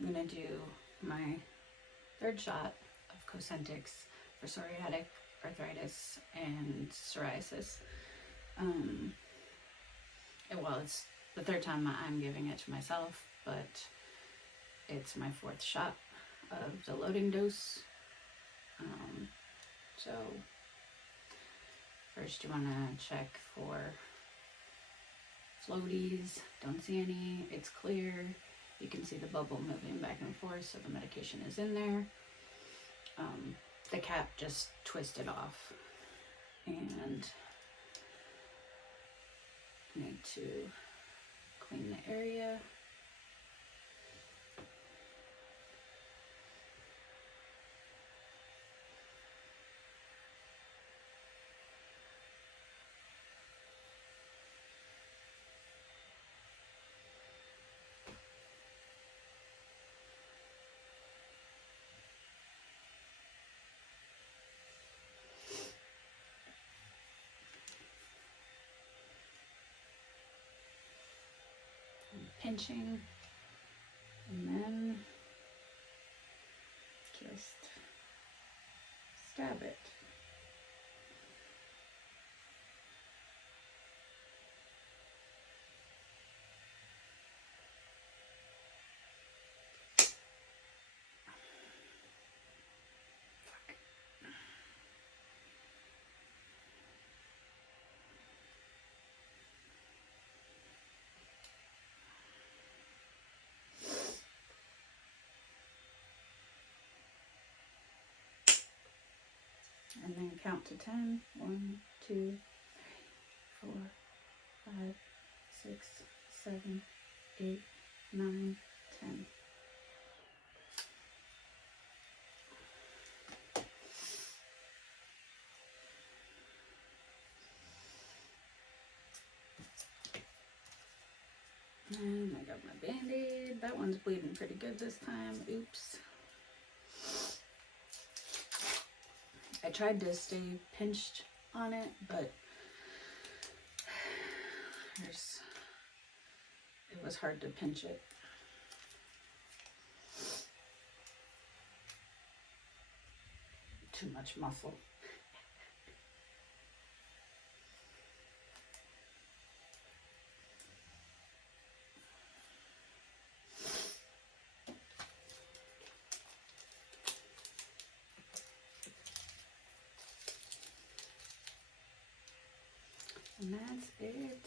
I'm going to do my third shot of Cosentyx for psoriatic, arthritis, and psoriasis. Well, it's the third time I'm giving it to myself, but it's my fourth shot of the loading dose. So first you want to check for floaties. Don't see any. It's clear. You can see the bubble moving back and forth, so the medication is in there. The cap just twisted off, and need to clean the area. Pinching, and then just stab it. And then count to 10. 1, 2, 3, 4, 5, 6, 7, 8, 9, 10. And I got my Band-Aid. That one's bleeding pretty good this time. Oops. I tried to stay pinched on it, but it was hard to pinch it. Too much muscle. And that's it.